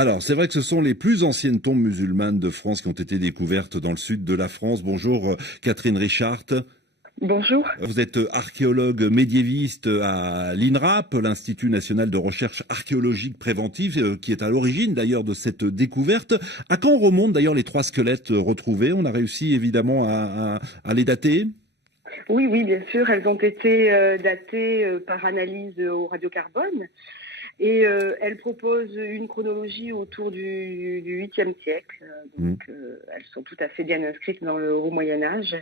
Alors, c'est vrai que ce sont les plus anciennes tombes musulmanes de France qui ont été découvertes dans le sud de la France. Bonjour Catherine Richard. Bonjour. Vous êtes archéologue médiéviste à l'INRAP, l'Institut national de recherche archéologique préventive, qui est à l'origine d'ailleurs de cette découverte. À quand remontent d'ailleurs les 3 squelettes retrouvés? On a réussi évidemment à les dater. Oui, oui, bien sûr, elles ont été datées par analyse au radiocarbone et elles proposent une chronologie autour du 8e siècle. Elles sont tout à fait bien inscrites dans le Haut Moyen Âge.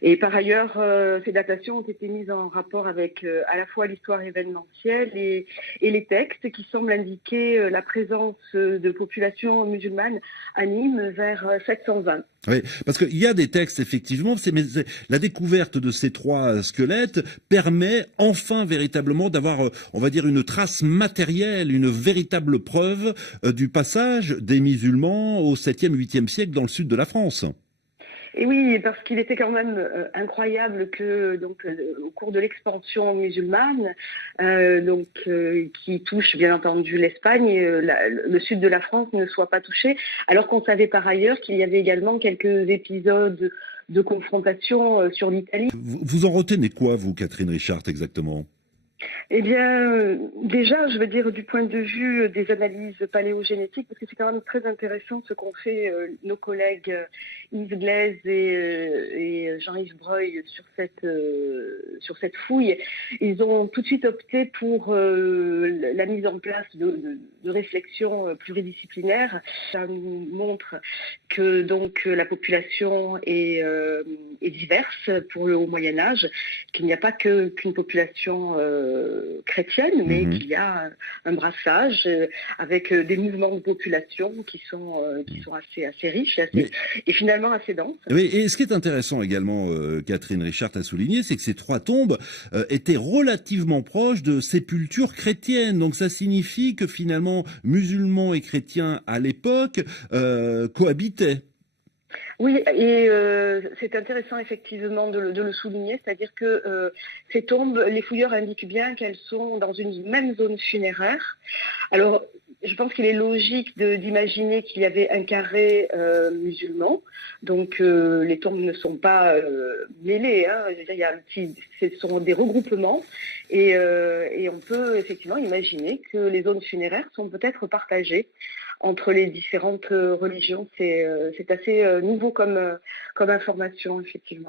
Et par ailleurs, ces datations ont été mises en rapport avec à la fois l'histoire événementielle et les textes qui semblent indiquer la présence de populations musulmanes à Nîmes vers 720. Oui, parce qu'il y a des textes, effectivement, mais la découverte de ces 3 squelettes permet enfin véritablement d'avoir, on va dire, une trace matérielle, une véritable preuve du passage des musulmans au 7e, 8e siècle dans le sud de la France. Et oui, parce qu'il était quand même incroyable que au cours de l'expansion musulmane, qui touche bien entendu l'Espagne, le sud de la France ne soit pas touché, alors qu'on savait par ailleurs qu'il y avait également quelques épisodes de confrontation sur l'Italie. Vous en retenez quoi, vous, Catherine Richard, exactement? Eh bien, déjà, je veux dire du point de vue des analyses paléogénétiques, parce que c'est quand même très intéressant ce qu'ont fait nos collègues Yves Glaise et Jean-Yves Breuil sur cette fouille. Ils ont tout de suite opté pour la mise en place de réflexions pluridisciplinaires. Ça nous montre que donc la population est diverse pour le Haut Moyen Âge, qu'il n'y a pas qu'une population chrétienne, mais qu'il y a un brassage avec des mouvements de population qui sont assez riches et finalement assez denses. Oui, et ce qui est intéressant également, Catherine Richard a souligné, c'est que ces 3 tombes étaient relativement proches de sépultures chrétiennes. Donc ça signifie que finalement, musulmans et chrétiens à l'époque cohabitaient. Oui, et c'est intéressant effectivement de le souligner, c'est-à-dire que ces tombes, les fouilleurs indiquent bien qu'elles sont dans une même zone funéraire. Alors, je pense qu'il est logique d'imaginer qu'il y avait un carré musulman, donc les tombes ne sont pas mêlées, hein. Je veux dire, ce sont des regroupements, et on peut effectivement imaginer que les zones funéraires sont peut-être partagées entre les différentes religions. C'est assez nouveau comme information, effectivement.